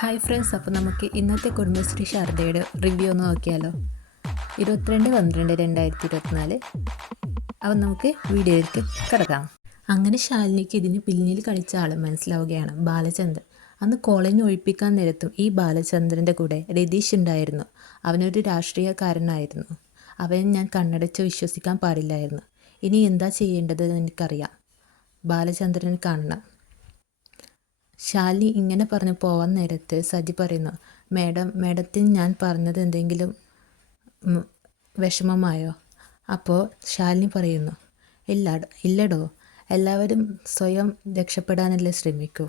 Hi friends അപ്പോൾ നമുക്ക് ഇന്നത്തെ കുടുംബശ്രീ ശാരദയുടെ റിവ്യൂ ഒന്ന് നോക്കിയാലോ. ഇരുപത്തിരണ്ട് പന്ത്രണ്ട് രണ്ടായിരത്തി ഇരുപത്തിനാല് അപ്പോൾ നമുക്ക് വീഡിയോയിലേക്ക് കിടക്കാം. അങ്ങനെ ശാലിനിക്ക് ഇതിന് പിന്നിൽ കളിച്ച ആൾ മനസ്സിലാവുകയാണ് ബാലചന്ദ്രൻ. അന്ന് കോളേജ് ഒഴിപ്പിക്കാൻ നേരത്തും ഈ ബാലചന്ദ്രന്റെ കൂടെ രതീഷ് ഉണ്ടായിരുന്നു. അവനൊരു രാഷ്ട്രീയക്കാരനായിരുന്നു. അവനെ ഞാൻ കണ്ണടച്ച് വിശ്വസിക്കാൻ പാടില്ലായിരുന്നു. ഇനി എന്താ ചെയ്യേണ്ടത് എനിക്കറിയാം. ബാലചന്ദ്രൻ കാണണം. ശാലിനി ഇങ്ങനെ പറഞ്ഞു പോവാൻ നേരത്ത് സജി പറയുന്നു മേഡം മേഡത്തിന് ഞാൻ പറഞ്ഞത് എന്തെങ്കിലും വിഷമമായോ? അപ്പോൾ ശാലിനി പറയുന്നു ഇല്ല ഇല്ലടോ എല്ലാവരും സ്വയം രക്ഷപ്പെടാനല്ലേ ശ്രമിക്കൂ.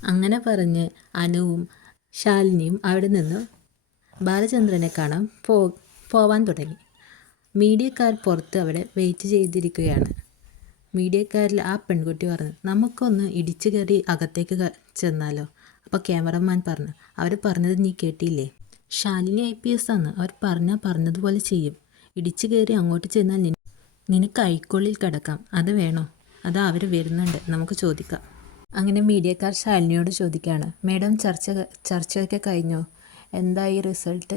അങ്ങനെ പറഞ്ഞ് അനുവും ശാലിനിയും അവിടെ നിന്ന് ബാലചന്ദ്രനെ കാണാൻ പോ പോവാൻ തുടങ്ങി. മീഡിയക്കാർ പുറത്ത് അവിടെ വെയിറ്റ് ചെയ്തിരിക്കുകയാണ്. മീഡിയക്കാരിൽ ആ പെൺകുട്ടി പറഞ്ഞു നമുക്കൊന്ന് ഇടിച്ചു കയറി അകത്തേക്ക് ചെന്നാലോ? അപ്പോൾ ക്യാമറമാൻ പറഞ്ഞു അവർ പറഞ്ഞത് നീ കേട്ടില്ലേ? ശാലിനി ഐ പി എസ് ആണ്. അവർ പറഞ്ഞാൽ പറഞ്ഞതുപോലെ ചെയ്യും. ഇടിച്ചു കയറി അങ്ങോട്ട് ചെന്നാൽ നിന- നിനക്ക് കൈക്കുള്ളിൽ കിടക്കാം. അത് വേണോ? അതാ അവർ വരുന്നുണ്ട്. നമുക്ക് ചോദിക്കാം. അങ്ങനെ മീഡിയക്കാർ ശാലിനിയോട് ചോദിക്കുകയാണ് മേഡം ചർച്ച ചർച്ചയൊക്കെ കഴിഞ്ഞോ? എന്തായി റിസൾട്ട്?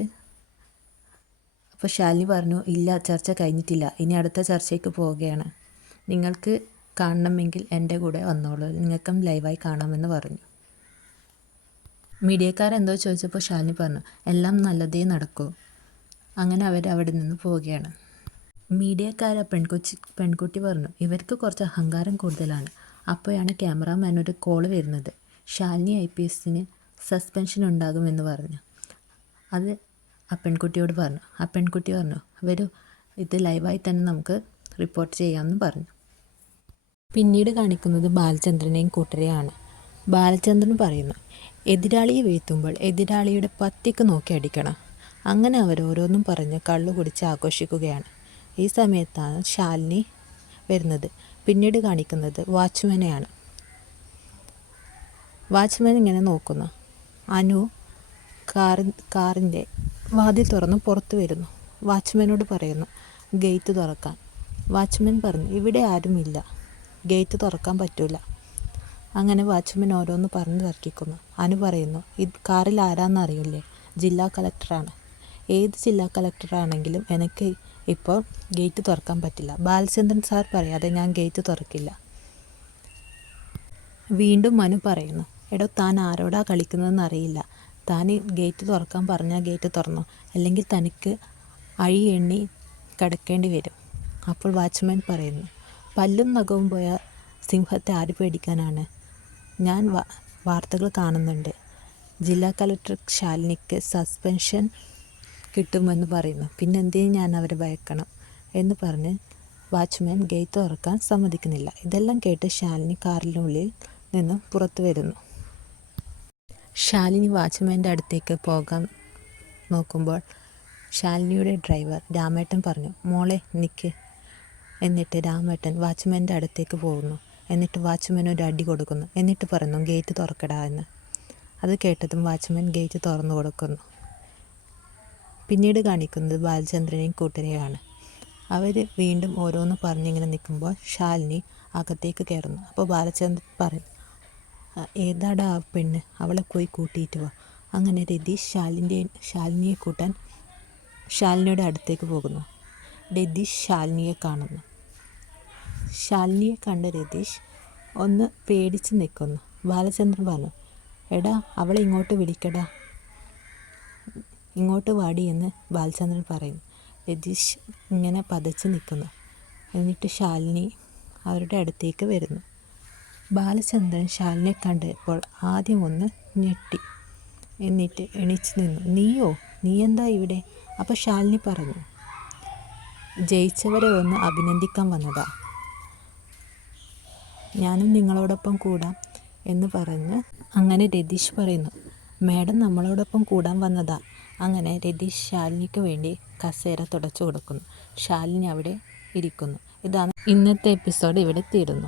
അപ്പോൾ ശാലിനി പറഞ്ഞു ഇല്ല ചർച്ച കഴിഞ്ഞിട്ടില്ല. ഇനി അടുത്ത ചർച്ചയ്ക്ക് പോവുകയാണ്. നിങ്ങൾക്ക് കാണണമെങ്കിൽ എന്റെ കൂടെ വന്നോളൂ. നിങ്ങൾക്കും ലൈവായി കാണാമെന്ന് പറഞ്ഞു. മീഡിയക്കാരെന്തോ ചോദിച്ചപ്പോൾ ശാലിനി പറഞ്ഞു എല്ലാം നല്ലതേ നടക്കൂ. അങ്ങനെ അവർ അവിടെ നിന്ന് പോവുകയാണ്. മീഡിയക്കാര പെൺകൊച്ചി പെൺകുട്ടി പറഞ്ഞു ഇവർക്ക് കുറച്ച് അഹങ്കാരം കൂടുതലാണ്. അപ്പോഴാണ് ക്യാമറാമാൻ ഒരു കോൾ വരുന്നത്. ശാലിനി ഐ പി എസിന് സസ്പെൻഷൻ ഉണ്ടാകുമെന്ന് പറഞ്ഞു. അത് ആ പെൺകുട്ടിയോട് പറഞ്ഞു. ആ പെൺകുട്ടി പറഞ്ഞു വരൂ ഇത് ലൈവായി തന്നെ നമുക്ക് റിപ്പോർട്ട് ചെയ്യാമെന്ന് പറഞ്ഞു. പിന്നീട് കാണിക്കുന്നത് ബാലചന്ദ്രനെയും കൂട്ടരെയാണ്. ബാലചന്ദ്രൻ പറയുന്നു എതിരാളിയെ വീഴ്ത്തുമ്പോൾ എതിരാളിയുടെ പത്തിക്ക് നോക്കി അടിക്കണം. അങ്ങനെ അവർ ഓരോന്നും പറഞ്ഞ് കള്ളു കുടിച്ച് ആഘോഷിക്കുകയാണ്. ഈ സമയത്താണ് ശാലിനി വരുന്നത്. പിന്നീട് കാണിക്കുന്നത് വാച്ച്മാനെയാണ്. വാച്ച്മാൻ ഇങ്ങനെ നോക്കുന്നു അനു കാറി കാറിന്റെ വാതിൽ തുറന്ന് പുറത്തു വരുന്നു. വാച്ച്മാനോട് പറയുന്നു ഗേറ്റ് തുറക്കാൻ വാച്ച്മാൻ പറഞ്ഞു ഇവിടെ ആരുമില്ല. ഗേറ്റ് തുറക്കാൻ പറ്റൂല. അങ്ങനെ വാച്ച്മാൻ ഓരോന്ന് പറഞ്ഞ് തർക്കിക്കുന്നു. അനു പറയുന്നു ഇത് കാറിൽ ആരാന്ന് അറിയില്ലേ? ജില്ലാ കളക്ടറാണ്. ഏത് ജില്ലാ കളക്ടറാണെങ്കിലും എനിക്ക് ഇപ്പോൾ ഗേറ്റ് തുറക്കാൻ പറ്റില്ല. ബാലചന്ദ്രൻ സാർ പറയാതെ ഞാൻ ഗേറ്റ് തുറക്കില്ല. വീണ്ടും മനു പറയുന്നു എടോ താൻ ആരോടാ കളിക്കുന്നതെന്ന് അറിയില്ല. താൻ ഗേറ്റ് തുറക്കാൻ പറഞ്ഞാൽ ഗേറ്റ് തുറന്നു. അല്ലെങ്കിൽ തനിക്ക് അഴി എണ്ണി കിടക്കേണ്ടി വരും. അപ്പോൾ വാച്ച്മാൻ പറയുന്നു പല്ലും നഖവും പോയ സിംഹത്തെ ആര് പേടിക്കാനാണ്? ഞാൻ വാർത്തകൾ കാണുന്നുണ്ട്. ജില്ലാ കലക്ടർ ശാലിനിക്ക് സസ്പെൻഷൻ കിട്ടുമെന്ന് പറയുന്നു. പിന്നെന്തേ ഞാൻ അവരെ ഭയക്കണം? എന്ന് പറഞ്ഞ് വാച്ച്മാൻ ഗേറ്റ് തുറക്കാൻ സമ്മതിക്കുന്നില്ല. ഇതെല്ലാം കേട്ട് ശാലിനി കാറിനുള്ളിൽ നിന്ന് പുറത്തു വരുന്നു. ശാലിനി വാച്ച്മാന്റെ അടുത്തേക്ക് പോകാൻ നോക്കുമ്പോൾ ശാലിനിയുടെ ഡ്രൈവർ രാമേട്ടൻ പറഞ്ഞു മോളെ നിൽക്ക് എന്നിട്ട് രാമേട്ടൻ വാച്ച്മാന്റെ അടുത്തേക്ക് പോകുന്നു. എന്നിട്ട് വാച്ച്മാൻ ഒരു അടി കൊടുക്കുന്നു. എന്നിട്ട് പറയുന്നു ഗേറ്റ് തുറക്കടാ എന്ന്. അത് കേട്ടതും വാച്ച്മാൻ ഗേറ്റ് തുറന്നു കൊടുക്കുന്നു. പിന്നീട് കാണിക്കുന്നത് ബാലചന്ദ്രനെയും കൂട്ടരെയാണ് അവർ വീണ്ടും ഓരോന്ന് പറഞ്ഞിങ്ങനെ നിൽക്കുമ്പോൾ ശാലിനി അകത്തേക്ക് കയറുന്നു. അപ്പോൾ ബാലചന്ദ്രൻ പറയും "ആ, ഏതാടാ ആ പെണ്ണ്? അവളെ പോയി കൂട്ടിയിട്ട് വാ. അങ്ങനെ രതീഷ് ശാലിന്റെ ശാലിനിയെ കൂട്ടാൻ ശാലിനിയുടെ അടുത്തേക്ക് പോകുന്നു. രതീഷ് ശാലിനിയെ കാണുന്നു. ശാലിനിയെ കണ്ട രതീഷ് ഒന്ന് പേടിച്ച് നിൽക്കുന്നു ബാലചന്ദ്രൻ പറഞ്ഞു എടാ അവളെ ഇങ്ങോട്ട് വിളിക്കടാ. ഇങ്ങോട്ട് വാടി എന്ന് ബാലചന്ദ്രൻ പറയുന്നു. രതീഷ് ഇങ്ങനെ പതച്ച് നിൽക്കുന്നു എന്നിട്ട് ശാലിനി അവരുടെ അടുത്തേക്ക് വരുന്നു. ബാലചന്ദ്രൻ ശാലിനെ കണ്ടപ്പോൾ ആദ്യം ഒന്ന് ഞെട്ടി. എന്നിട്ട് എണീച്ച് നിന്നു. നീയോ? നീ എന്താ ഇവിടെ? അപ്പോൾ ശാലിനി പറഞ്ഞു ജയിച്ചവരെ ഒന്ന് അഭിനന്ദിക്കാൻ വന്നതാ. ഞാനും നിങ്ങളോടൊപ്പം കൂടാം എന്ന് പറഞ്ഞ് അങ്ങനെ രതീഷ് പറയുന്നു. മാഡം നമ്മളോടൊപ്പം കൂടാൻ വന്നതാ. അങ്ങനെ രതീഷ് ശാലിനിക്ക് വേണ്ടി കസേര തുടച്ചു കൊടുക്കുന്നു. ശാലിനി അവിടെ ഇരിക്കുന്നു. ഇതാണ് ഇന്നത്തെ എപ്പിസോഡ് ഇവിടെ തീരുന്നു.